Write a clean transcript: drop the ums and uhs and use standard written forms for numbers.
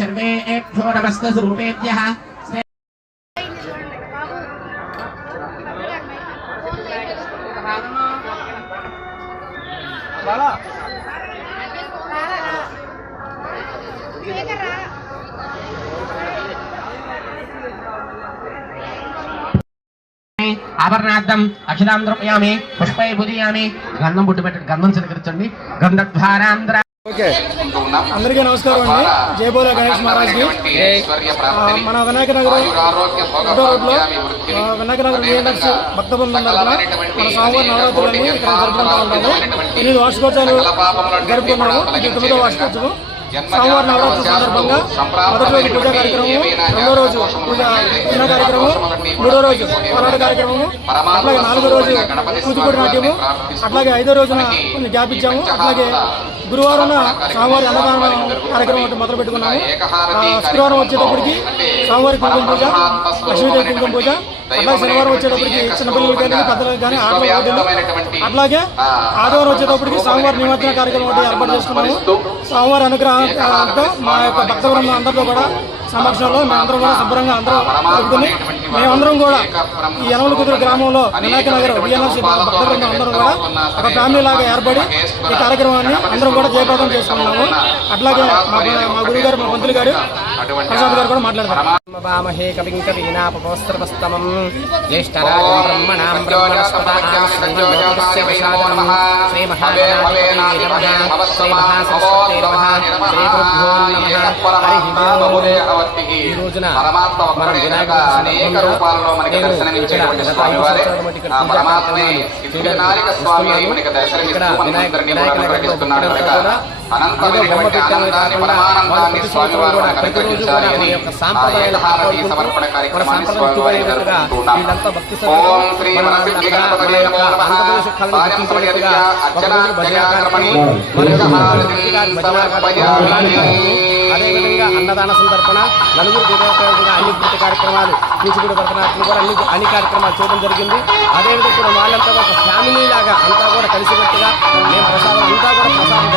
सर्वेभ्यो नमस्ते स्वरूपेभ्यः ఆభరణార్థం అక్షదాం ద్రవ్యామి పుష్పై పూజయామి గంధం బుట్టు పెట్టి గంధం చిలకరించండి గంధద్వారాంధ్ర. అందరికీ నమస్కారం అండి. జై బోలో గణేష్ మహారాజ్కి. మన వినాయక నగర్ రోడ్లో వినాయక నగర్ విఎన్ఎక్స్ భక్త బృందం తరఫున మన స్వామివారి నవరాత్రులని ఇక్కడ జరుపుకుంటూ ఉంటాము. 8 వార్షికోత్సవాలు జరుపుకున్నాము. ఇది 9వ వార్షికోత్సవం. స్వామివారి నవరాత్రి సందర్భంగా మొదటి రోజు పూజా కార్యక్రమము, రెండో రోజు పూజ కార్యక్రమము, మూడో రోజు పోరాట కార్యక్రమము, అట్లాగే 4వ రోజు కూచిపూడి నాట్యము, అట్లాగే 5వ రోజున కొన్ని గ్యాప్ ఇచ్చాము. అట్లాగే గురువారం స్వామివారి అన్నదాన కార్యక్రమం ఒకటి మొదలు పెట్టుకున్నాము. శుక్రవారం వచ్చేటప్పటికి స్వామివారి కుంకుమ పూజ, లక్ష్మీదేవి కుంకుమ పూజ, అట్లాగే శనివారం వచ్చేటప్పటికి చిన్నపిల్లలకి కానీ పెద్దలకు కానీ ఆటలు పోటీలు, అట్లాగే ఆదివారం వచ్చేటప్పటికి స్వామివారి నిమజ్జన కార్యక్రమం ఒకటి ఏర్పాటు చేసుకున్నాము. స్వామివారి అనుగ్రహంతో మా యొక్క భక్త బృందం అందరితో కూడా సమక్షంలో మేమందరం కూడా శుభ్రంగా అందరూ జరుపుకుని మేమందరం కూడా ఈ యనమలకుదురు గ్రామంలో వినాయక నగర్ విఎన్ఎస్ భక్త బృందం అందరం కూడా ఒక ఫ్యామిలీ లాగా ఏర్పడి ఈ కార్యక్రమాన్ని అందరం కూడా జయప్రదం చేసుకున్నాము. అట్లాగే మా గురువు గారు, మా మంత్రులు గారు ప్రసాద్ గారు కూడా మాట్లాడతారు. వామహే కవిం కవీనాపవస్త్రవస్తమం జ్యేష్ఠరాజం బ్రహ్మణాం బ్రహ్మణస్పదానాం శ్రీమహాగణాధిపతయే నమః శ్రీ మహాసరస్వతే నమః శ్రీ గురుభ్యో నమః. ఈ రోజున మనం వినాయక వీళ్ళంతా భక్తి అదేవిధంగా అన్నదాన సందర్భన నలుగురు దేవతలుగా అన్ని నృత్య కార్యక్రమాలు, కూచిపూడి భరతనాట్యం కూడా అన్ని కార్యక్రమాలు చేయడం జరిగింది. అదేవిధంగా వాళ్ళంతా ఒక ఫ్యామిలీ లాగా అంతా కూడా కలిసికట్టుగా మేము ప్రసాదం అంతా కూడా ప్రసాదం